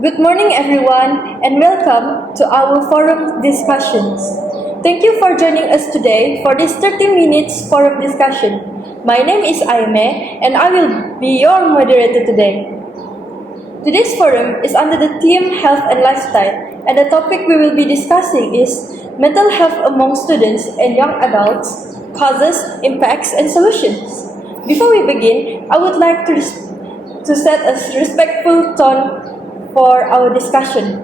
Good morning, everyone, and welcome to our forum discussions. Thank you for joining us today for this 30 minutes forum discussion. My name is Aime, and I will be your moderator today. Today's forum is under the theme Health and Lifestyle, and the topic we will be discussing is mental health among students and young adults, causes, impacts, and solutions. Before we begin, I would like to set a respectful tone for our discussion.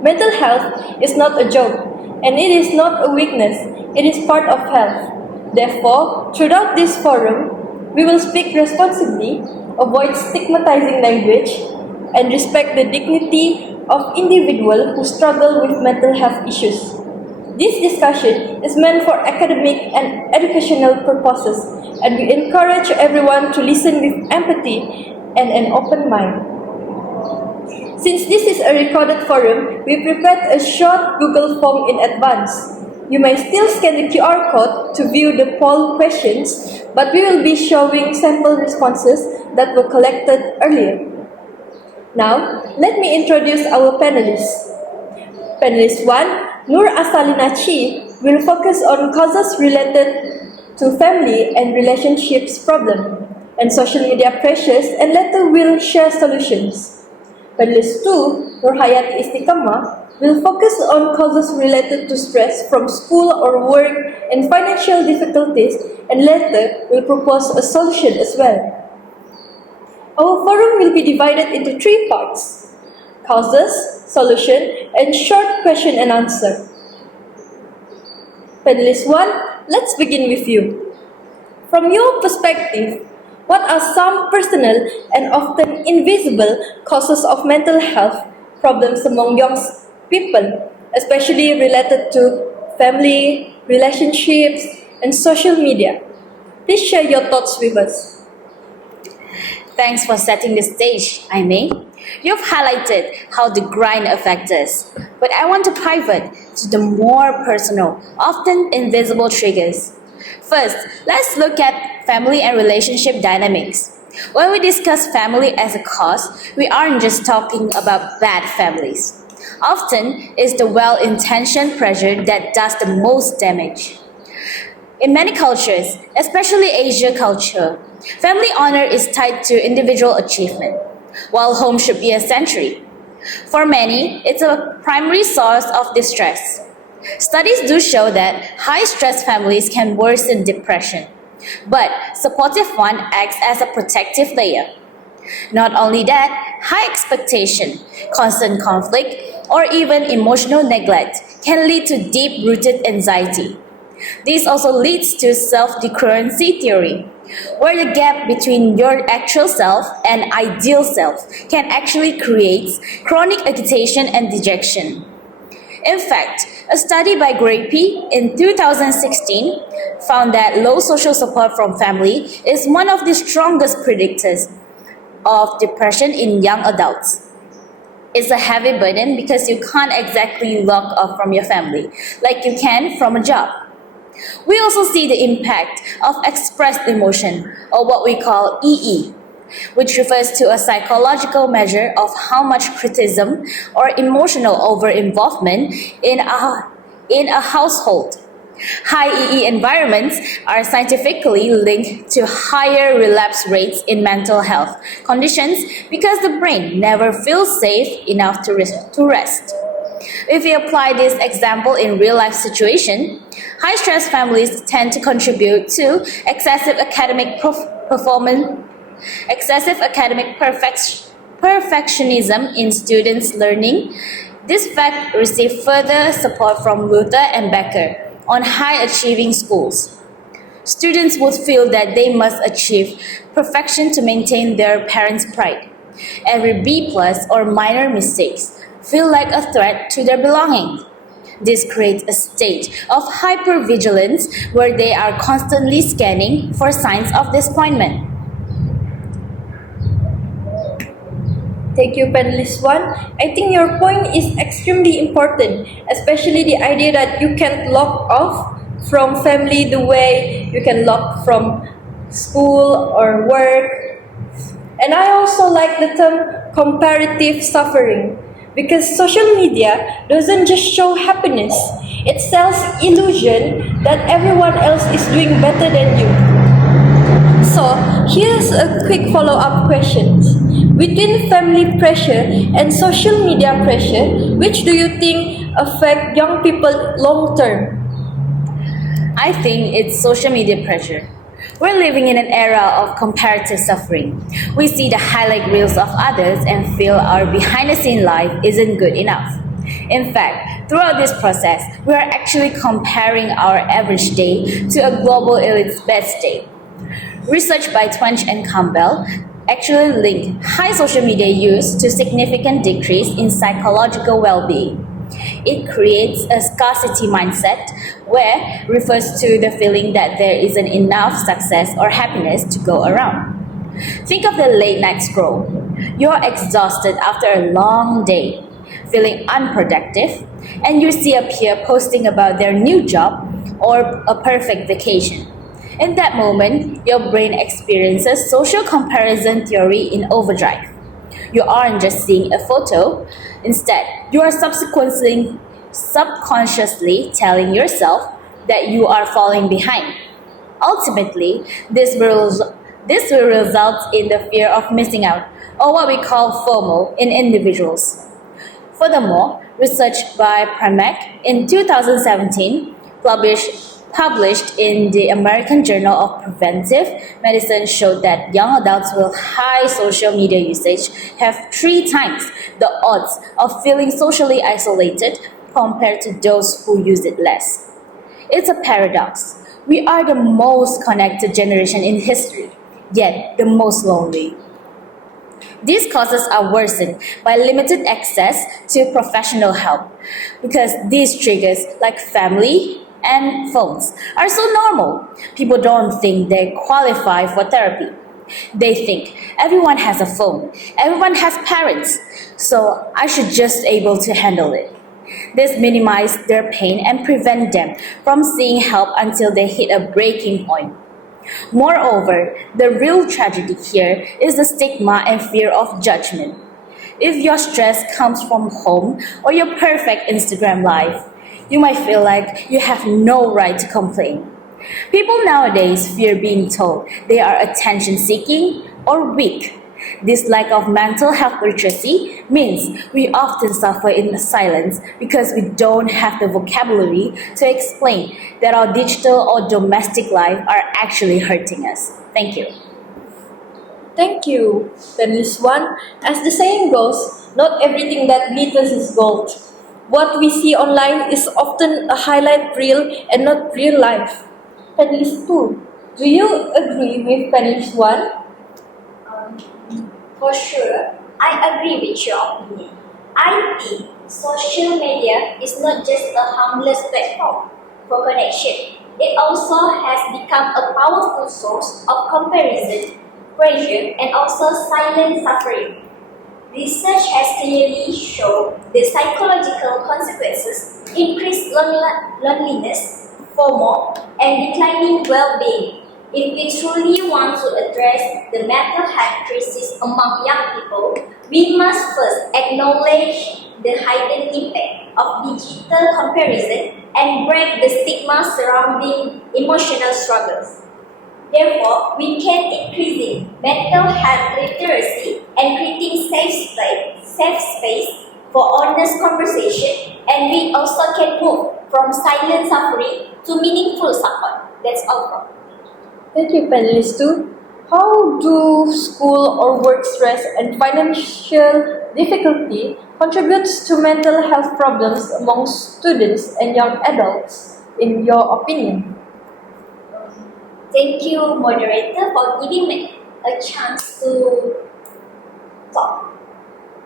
Mental health is not a joke, and it is not a weakness, it is part of health. Therefore, throughout this forum, we will speak responsibly, avoid stigmatizing language, and respect the dignity of individuals who struggle with mental health issues. This discussion is meant for academic and educational purposes, and we encourage everyone to listen with empathy and an open mind. Since this is a recorded forum, we prepared a short Google form in advance. You may still scan the QR code to view the poll questions, but we will be showing sample responses that were collected earlier. Now, let me introduce our panelists. Panelist 1, Nur Asalina Chi, will focus on causes related to family and relationships problem and social media pressures, and later will share solutions. Panelist 2, Nurhayat Istiqamah, will focus on causes related to stress from school or work and financial difficulties, and later will propose a solution as well. Our forum will be divided into 3 parts: causes, solution, and short question and answer. Panelist 1, let's begin with you. From your perspective, what are some personal and often invisible causes of mental health problems among young people, especially related to family, relationships, and social media? Please share your thoughts with us. Thanks for setting the stage, Aimee. You've highlighted how the grind affects us, but I want to pivot to the more personal, often invisible triggers. First, let's look at family and relationship dynamics. When we discuss family as a cause, we aren't just talking about bad families. Often, it's the well-intentioned pressure that does the most damage. In many cultures, especially Asia culture, family honor is tied to individual achievement, while home should be a sanctuary. For many, it's a primary source of distress. Studies do show that high-stress families can worsen depression, but supportive one acts as a protective layer. Not only that, high expectation, constant conflict, or even emotional neglect can lead to deep-rooted anxiety. This also leads to self-decurrency theory, where the gap between your actual self and ideal self can actually create chronic agitation and dejection. In fact, a study by Grape in 2016 found that low social support from family is one of the strongest predictors of depression in young adults. It's a heavy burden because you can't exactly lock off from your family like you can from a job. We also see the impact of expressed emotion, or what we call EE, which refers to a psychological measure of how much criticism or emotional over-involvement in a household. High EE environments are scientifically linked to higher relapse rates in mental health conditions because the brain never feels safe enough to rest. If we apply this example in real-life situation, high-stress families tend to contribute to excessive academic perfectionism in students' learning. This fact received further support from Luther and Becker on high-achieving schools. Students would feel that they must achieve perfection to maintain their parents' pride. Every B+ or minor mistakes feel like a threat to their belonging. This creates a state of hypervigilance where they are constantly scanning for signs of disappointment. Thank you, panelist 1. I think your point is extremely important, especially the idea that you can't lock off from family the way you can lock from school or work. And I also like the term comparative suffering because social media doesn't just show happiness, it sells illusion that everyone else is doing better than you. So, here's a quick follow-up question. Between family pressure and social media pressure, which do you think affect young people long term? I think it's social media pressure. We're living in an era of comparative suffering. We see the highlight reels of others and feel our behind the scene life isn't good enough. In fact, throughout this process, we are actually comparing our average day to a global elite's best day. Research by Twenge and Campbell actually link high social media use to significant decrease in psychological well-being. It creates a scarcity mindset where refers to the feeling that there isn't enough success or happiness to go around. Think of the late night scroll. You're exhausted after a long day, feeling unproductive, and you see a peer posting about their new job or a perfect vacation. In that moment, your brain experiences social comparison theory in overdrive. You aren't just seeing a photo, instead, you are subconsciously telling yourself that you are falling behind. Ultimately, this will result in the fear of missing out, or what we call FOMO, in individuals. Furthermore, research by Primack in 2017 published in the American Journal of Preventive Medicine showed that young adults with high social media usage have 3 times the odds of feeling socially isolated compared to those who use it less. It's a paradox. We are the most connected generation in history, yet the most lonely. These causes are worsened by limited access to professional help because these triggers, like family and phones, are so normal. People don't think they qualify for therapy. They think everyone has a phone, everyone has parents, so I should just able to handle it. This minimizes their pain and prevent them from seeking help until they hit a breaking point. Moreover, the real tragedy here is the stigma and fear of judgment. If your stress comes from home or your perfect Instagram life, you might feel like you have no right to complain. People nowadays fear being told they are attention seeking or weak. This lack of mental health literacy means we often suffer in silence because we don't have the vocabulary to explain that our digital or domestic life are actually hurting us. Thank you. Thank you, Penlist One. As the saying goes, not everything that glitters is gold. What we see online is often a highlight reel and not real life. Panelist 2, do you agree with Panelist 1? For sure, I agree with your opinion. I think social media is not just a harmless platform for connection. It also has become a powerful source of comparison, pressure, and also silent suffering. Research has clearly shown the psychological consequences, increased loneliness, FOMO, and declining well-being. If we truly want to address the mental health crisis among young people, we must first acknowledge the hidden impact of digital comparison and break the stigma surrounding emotional struggles. Therefore, we can increasing mental health literacy and creating safe space for honest conversation, and we also can move from silent suffering to meaningful support. That's all from me. Thank you, Panelist 2. How do school or work stress and financial difficulty contributes to mental health problems among students and young adults, in your opinion? Thank you, moderator, for giving me a chance to talk.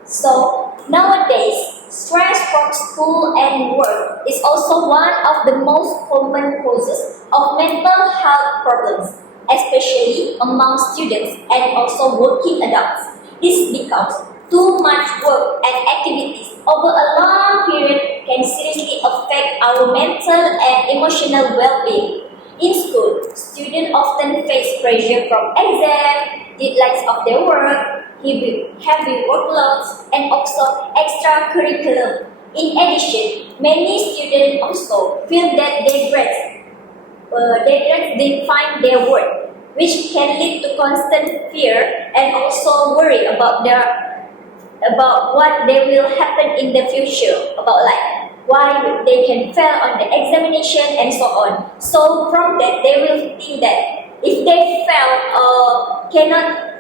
So, nowadays, stress from school and work is also one of the most common causes of mental health problems, especially among students and also working adults. This because too much work and activities over a long period can seriously affect our mental and emotional well-being. In school, students often face pressure from exams, deadlines of their work, heavy workloads, and also extracurriculum. In addition, many students also feel that their grades define their worth, which can lead to constant fear and also worry about what they will happen in the future, about like why they can fail on the examination and so on. So from that, they will think that if they fail or cannot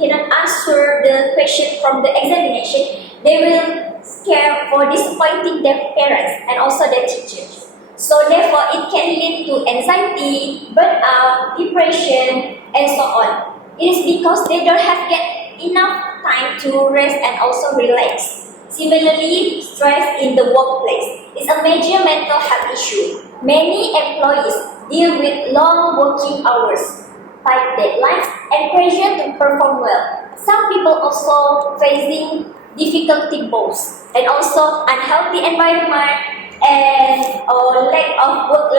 answer the question from the examination, they will scare for disappointing their parents and also their teachers. So therefore, it can lead to anxiety, burnout, depression, and so on. It is because they don't have get enough time to rest and also relax. Similarly, stress in the workplace is a major mental health issue. Many employees deal with long working hours, tight deadlines, and pressure to perform well. Some people also facing difficulty boss and also unhealthy environment and or lack of work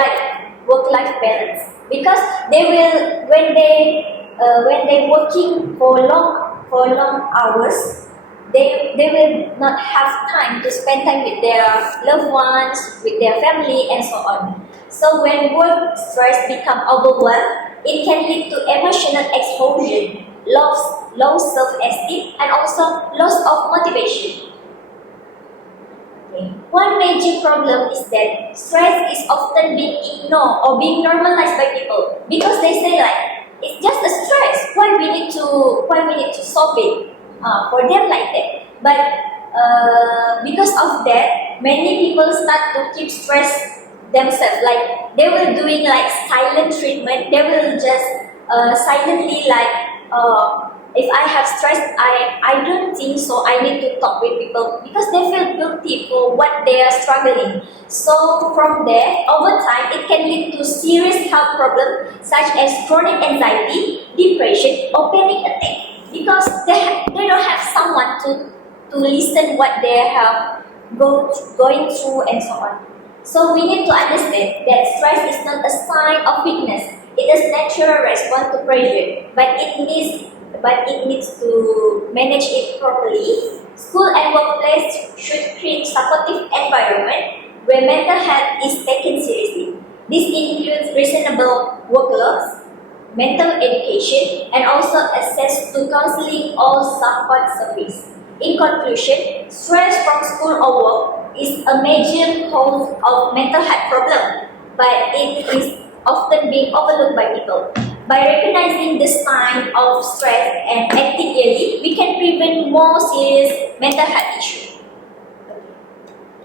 life balance, because they will when they working for long hours, they will not have time to spend time with their loved ones, with their family, and so on. So when work stress become overwhelmed, it can lead to emotional exposure, low self-esteem, and also loss of motivation. Okay. One major problem is that stress is often being ignored or being normalized by people, because they say like it's just a stress. Why we need to solve it for them like that? But because of that, many people start to keep stress themselves. Like they will doing like silent treatment. They will just silently like. If I have stress, I don't think so. I need to talk with people because they feel guilty for what they are struggling. So from there, over time, it can lead to serious health problems such as chronic anxiety, depression, or panic attack, because they don't have someone to listen what they have going through and so on. So we need to understand that stress is not a sign of weakness. It is natural response to pressure, but it needs to manage it properly. School and workplace should create supportive environment where mental health is taken seriously. This includes reasonable workloads, mental education, and also access to counseling or support service. In conclusion, stress from school or work is a major cause of mental health problem, but it is often being overlooked by people. By recognizing the sign of stress and acting early, we can prevent more serious mental health issues.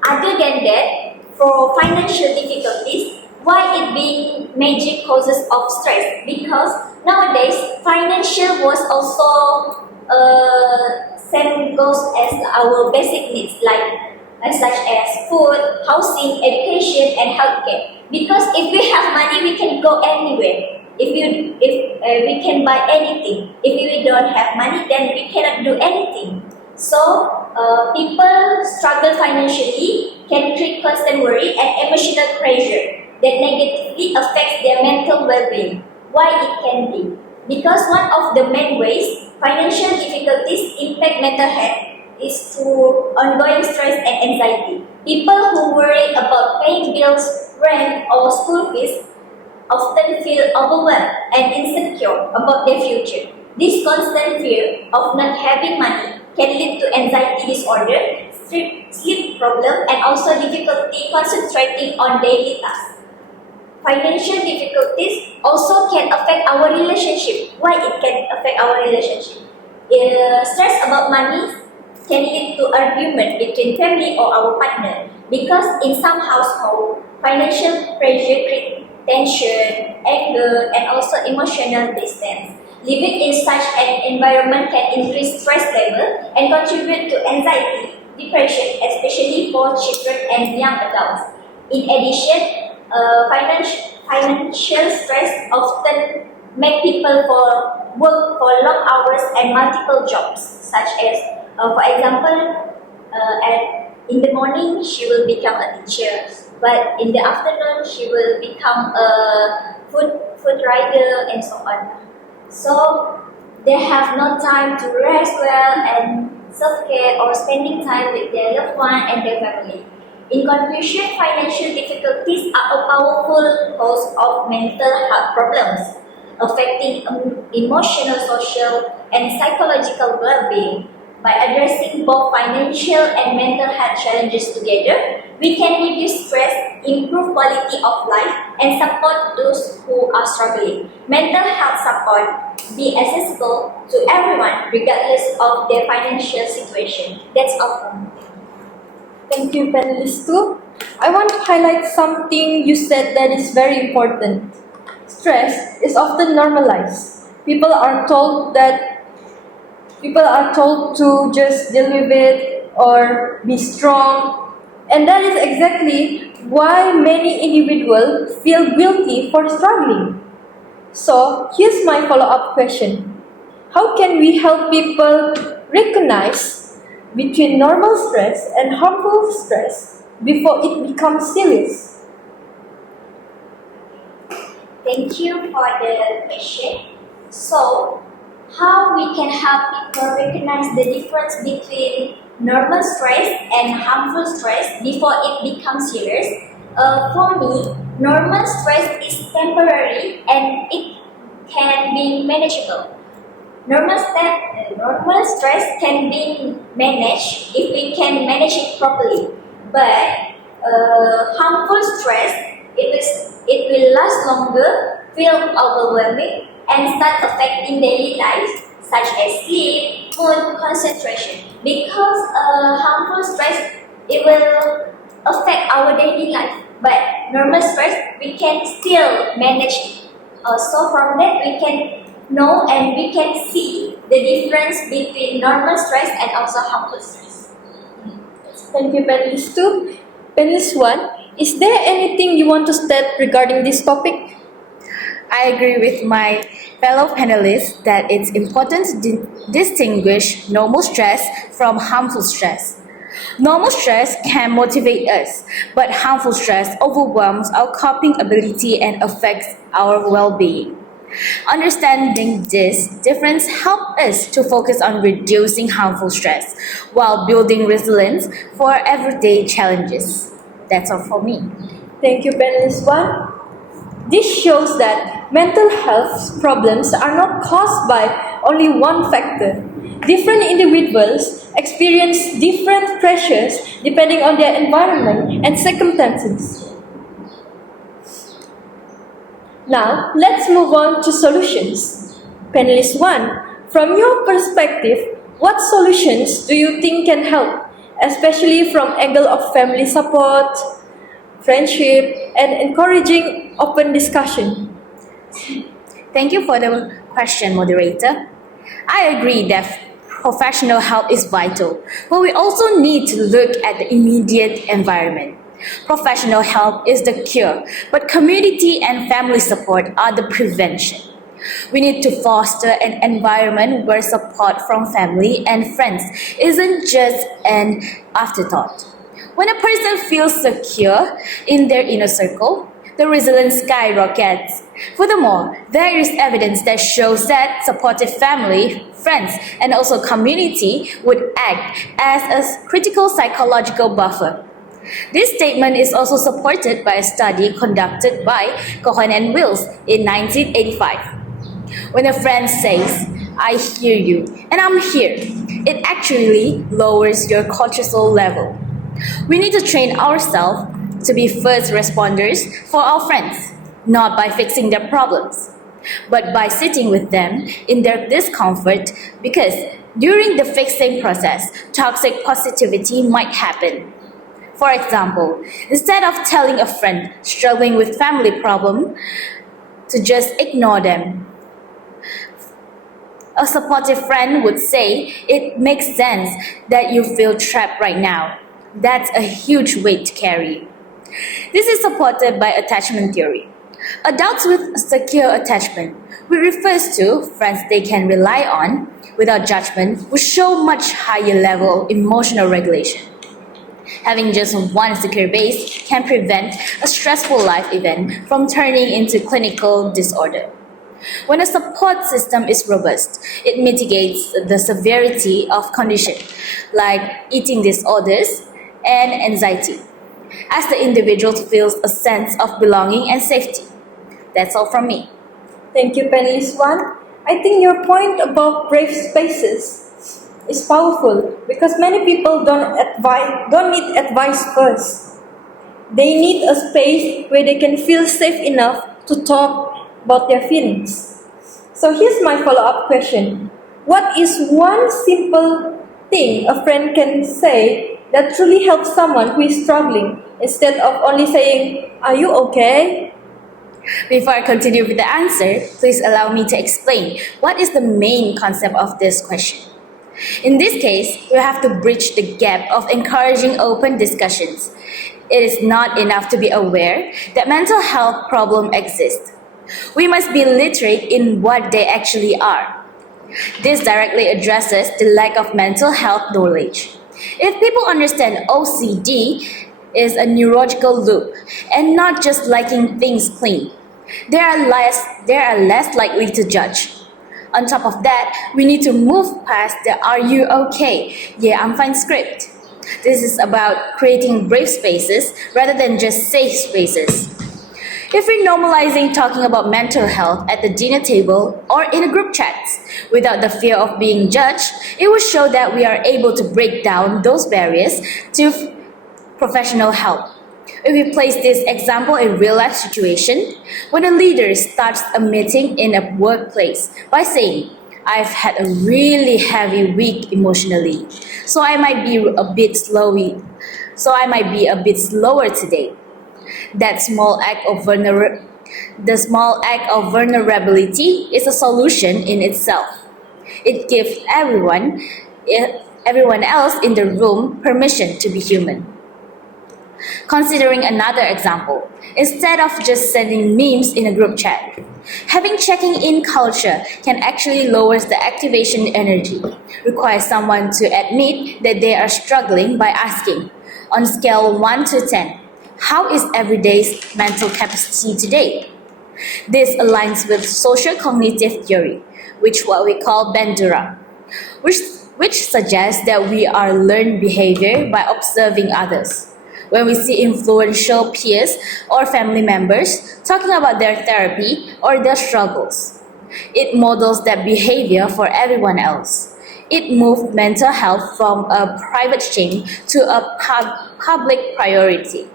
Other than that, for financial difficulties, why it being major causes of stress? Because nowadays, financial was also same goes as our basic needs, like such as food, housing, education, and healthcare. Because if we have money, we can go anywhere. If we can buy anything. If we don't have money, then we cannot do anything. So people struggle financially, can create constant worry and emotional pressure that negatively affects their mental well-being. Why it can be? Because one of the main ways financial difficulties impact mental health is through ongoing stress and anxiety. People who worry about paying bills, rent, or school fees often feel overwhelmed and insecure about their future. This constant fear of not having money can lead to anxiety disorder, sleep problem, and also difficulty concentrating on daily tasks. Financial difficulties also can affect our relationship. Why it can affect our relationship? Stress about money can lead to argument between family or our partner, because in some households, financial pressure creates tension, anger, and also emotional distance. Living in such an environment can increase stress level and contribute to anxiety, depression, especially for children and young adults. In addition, financial stress often make people work for long hours and multiple jobs, such as, for example, in the morning she will become a teacher, but in the afternoon she will become a food rider and so on. So They have no time to rest well and self-care or spending time with their loved one and their family. In conclusion, financial difficulties are a powerful cause of mental health problems, affecting emotional, social, and psychological well-being. By addressing both financial and mental health challenges together, we can reduce stress, improve quality of life, and support those who are struggling. Mental health support be accessible to everyone regardless of their financial situation. That's all from me. Thank you, panelists two. I want to highlight something you said that is very important. Stress is often normalized. People are told to just deal with it or be strong. And that is exactly why many individuals feel guilty for struggling. So, here's my follow up question. How can we help people recognize between normal stress and harmful stress before it becomes serious? Thank you for the question. So, how we can help people recognize the difference between normal stress and harmful stress before it becomes serious? For me, normal stress is temporary and it can be manageable. Normal stress can be managed if we can manage it properly. But harmful stress, it will last longer, feel overwhelming, and start affecting daily life, such as sleep, mood, concentration. Because harmful stress, it will affect our daily life. But normal stress, we can still manage it. So from that, we can know and we can see the difference between normal stress and also harmful stress. Thank you, panelist 2. Panelist 1, is there anything you want to state regarding this topic? I agree with my fellow panelists that it's important to distinguish normal stress from harmful stress. Normal stress can motivate us, but harmful stress overwhelms our coping ability and affects our well-being. Understanding this difference helps us to focus on reducing harmful stress while building resilience for everyday challenges. That's all for me. Thank you, panelist 1. This shows that mental health problems are not caused by only one factor. Different individuals experience different pressures depending on their environment and circumstances. Now, let's move on to solutions. Panelist 1, from your perspective, what solutions do you think can help, especially from angle of family support, friendship, and encouraging open discussion? Thank you for the question, moderator. I agree that professional help is vital, but we also need to look at the immediate environment. Professional help is the cure, but community and family support are the prevention. We need to foster an environment where support from family and friends isn't just an afterthought. When a person feels secure in their inner circle, the resilience skyrockets. Furthermore, there is evidence that shows that supportive family, friends, and also community would act as a critical psychological buffer. This statement is also supported by a study conducted by Cohen and Wills in 1985. When a friend says, "I hear you and I'm here," it actually lowers your cortisol level. We need to train ourselves to be first responders for our friends, not by fixing their problems, but by sitting with them in their discomfort, because during the fixing process, toxic positivity might happen. For example, instead of telling a friend struggling with family problem to just ignore them, a supportive friend would say, "It makes sense that you feel trapped right now." That's a huge weight to carry. This is supported by attachment theory. Adults with secure attachment, which refers to friends they can rely on without judgment, will show much higher level of emotional regulation. Having just one secure base can prevent a stressful life event from turning into clinical disorder. When a support system is robust, it mitigates the severity of condition like eating disorders and anxiety, as the individual feels a sense of belonging and safety. That's all from me. Thank you, Panelist 1. I think your point about brave spaces is powerful because many people don't need advice first. They need a space where they can feel safe enough to talk about their feelings. So here's my follow-up question. What is one simple thing a friend can say that truly helps someone who is struggling instead of only saying, "Are you okay?" Before I continue with the answer, please allow me to explain what is the main concept of this question. In this case, we have to bridge the gap of encouraging open discussions. It is not enough to be aware that mental health problems exist. We must be literate in what they actually are. This directly addresses the lack of mental health knowledge. If people understand OCD is a neurological loop and not just liking things clean, they are less likely to judge. On top of that, we need to move past the "Are you okay? Yeah, I'm fine" script. This is about creating brave spaces rather than just safe spaces. If we're normalizing talking about mental health at the dinner table or in a group chat without the fear of being judged, it will show that we are able to break down those barriers to professional help. If we place this example in real life situation, when a leader starts a meeting in a workplace by saying, "I've had a really heavy week emotionally, so I might be a bit slower today." That the small act of vulnerability is a solution in itself. It gives everyone else in the room permission to be human. Considering another example, instead of just sending memes in a group chat, having checking in culture can actually lower the activation energy, require someone to admit that they are struggling by asking, on scale 1 to 10, how is everyday's mental capacity today? This aligns with social cognitive theory, which what we call Bandura, which suggests that we are learned behavior by observing others. When we see influential peers or family members talking about their therapy or their struggles, it models that behavior for everyone else. It moved mental health from a private shame to a public priority.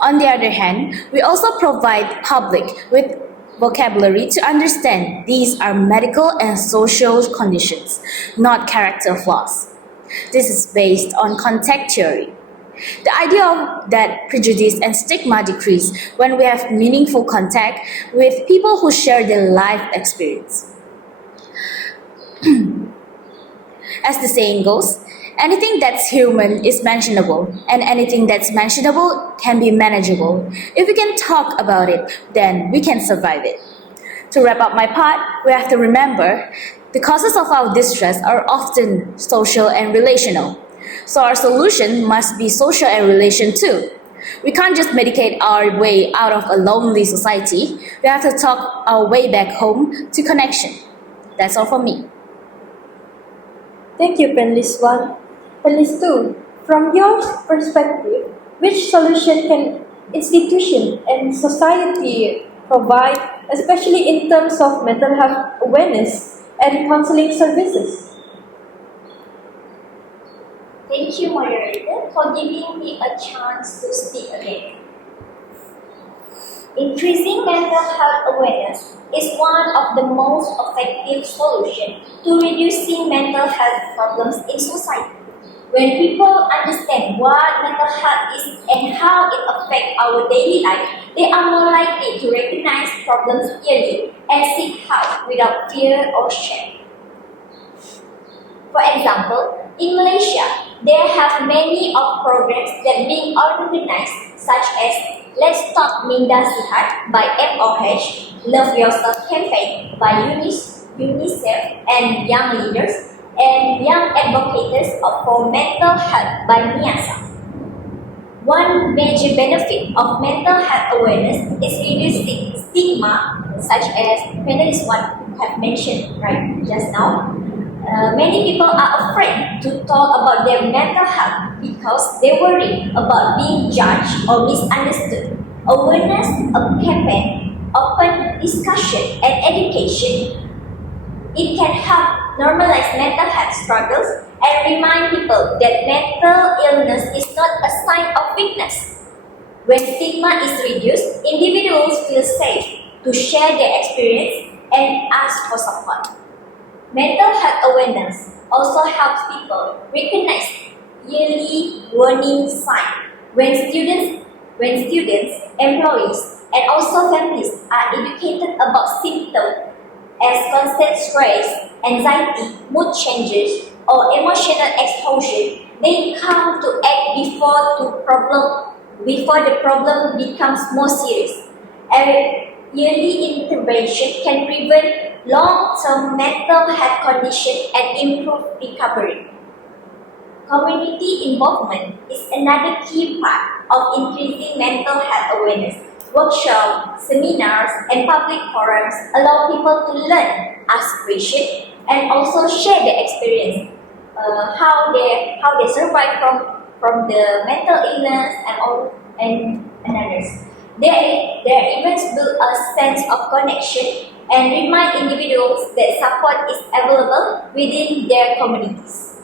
On the other hand, we also provide public with vocabulary to understand these are medical and social conditions, not character flaws. This is based on contact theory. The idea of that prejudice and stigma decrease when we have meaningful contact with people who share their life experience. As the saying goes, anything that's human is mentionable, and anything that's mentionable can be manageable. If we can talk about it, then we can survive it. To wrap up my part, we have to remember the causes of our distress are often social and relational. So our solution must be social and relation too. We can't just medicate our way out of a lonely society. We have to talk our way back home to connection. That's all for me. Thank you, Panelist 1. Panelist 2, from your perspective, which solution can institution and society provide, especially in terms of mental health awareness and counseling services? Thank you, moderator, for giving me a chance to speak again. Increasing mental health awareness is one of the most effective solutions to reducing mental health problems in society. When people understand what mental health is and how it affects our daily life, they are more likely to recognize problems early and seek help without fear or shame. For example, in Malaysia, there have many of programs that being organized such as Let's Talk Minda Sihat by MOH, Love Yourself campaign by UNICEF and Young Leaders, and Young Advocates for Mental Health by MIASA. One major benefit of mental health awareness is reducing stigma such as panelists one have mentioned right just now. Many people are afraid to talk about their mental health because they worry about being judged or misunderstood. Awareness, a campaign, open discussion, and education, it can help normalize mental health struggles and remind people that mental illness is not a sign of weakness. When stigma is reduced, individuals feel safe to share their experience and ask for support. Mental health awareness also helps people recognize early warning signs when students, employees, and also families are educated about symptoms as constant stress, anxiety, mood changes, or emotional exhaustion. They come to act before the problem becomes more serious. Early intervention can prevent long-term mental health conditions and improve recovery. Community involvement is another key part of increasing mental health awareness. Workshops, seminars, and public forums allow people to learn, ask questions, and also share their experience, how they survive from the mental illness and others. Their events build a sense of connection and remind individuals that support is available within their communities.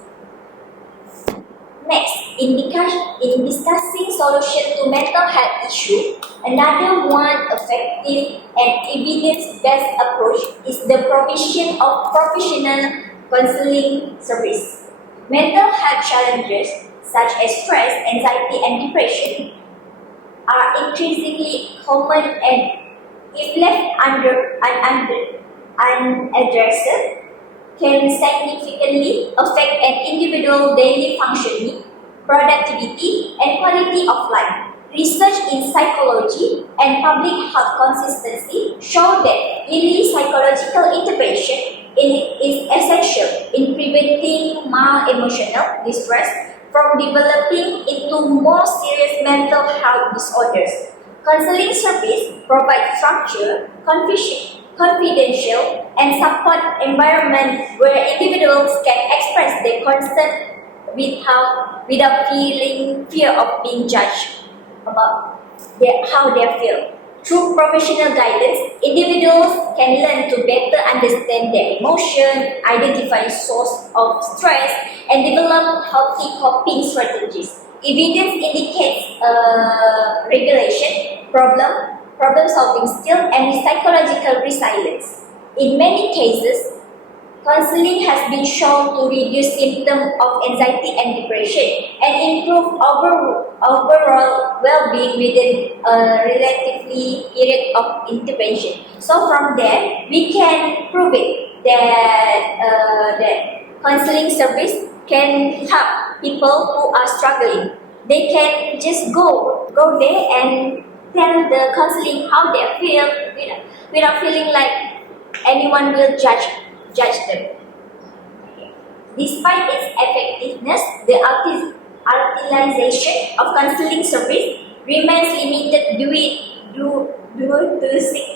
Next, in discussing solution to mental health issue, another one effective and evidence-based approach is the provision of professional counseling service. Mental health challenges such as stress, anxiety, and depression are increasingly common and if left unaddressed, can significantly affect an individual's daily functioning, productivity, and quality of life. Research in psychology and public health consistency show that early psychological intervention is essential in preventing mild emotional distress from developing into more serious mental health disorders. Counseling service provides structure, confidential, and support environment where individuals can express their concern without feeling fear of being judged about how they feel. Through professional guidance, individuals can learn to better understand their emotion, identify source of stress, and develop healthy coping strategies. Evidence indicates regulation, problem-solving skills, and psychological resilience. In many cases, counseling has been shown to reduce symptoms of anxiety and depression and improve overall well-being within a relatively period of intervention. So from there, we can prove it that counseling service can help people who are struggling. They can just go there and tell the counseling how they feel without feeling like anyone will judge them. Despite its effectiveness, the utilization of counseling service remains limited due to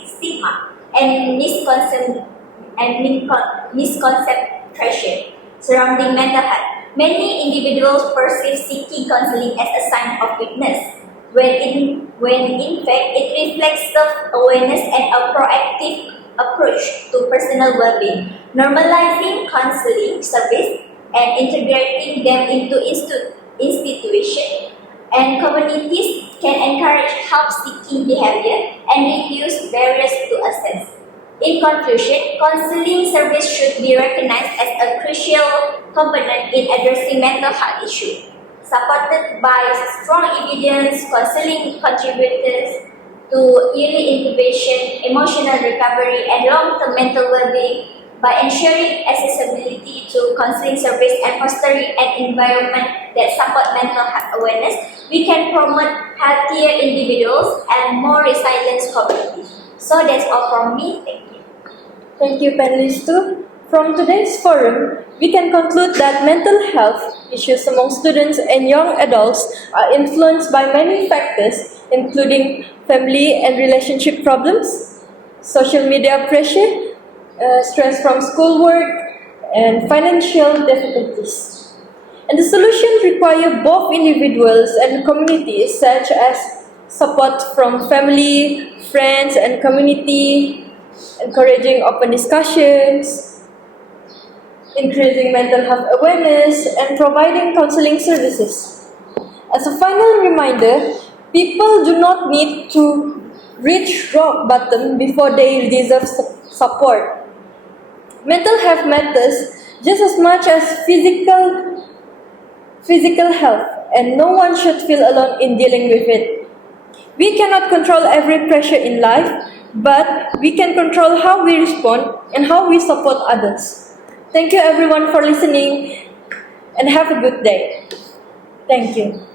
stigma and misconception surrounding mental health. Many individuals perceive seeking counseling as a sign of weakness, when in fact it reflects self-awareness and a proactive approach to personal well-being. Normalizing counseling service and integrating them into institutions and communities can encourage help-seeking behavior and reduce barriers to access. In conclusion, counseling service should be recognized as a crucial component in addressing mental health issues. Supported by strong evidence, counseling contributors to early intervention, emotional recovery, and long-term mental well-being. By ensuring accessibility to counseling service and fostering an environment that supports mental health awareness, we can promote healthier individuals and more resilient communities. So that's all from me. Thank you. Thank you, panelists too. From today's forum, we can conclude that mental health issues among students and young adults are influenced by many factors, including family and relationship problems, social media pressure, stress from schoolwork, and financial difficulties. And the solution require both individuals and communities, such as support from family, friends, and community, encouraging open discussions, increasing mental health awareness, and providing counseling services. As a final reminder, people do not need to reach rock bottom before they deserve support. Mental health matters just as much as physical health, and no one should feel alone in dealing with it. We cannot control every pressure in life, but we can control how we respond and how we support others. Thank you everyone for listening and have a good day. Thank you.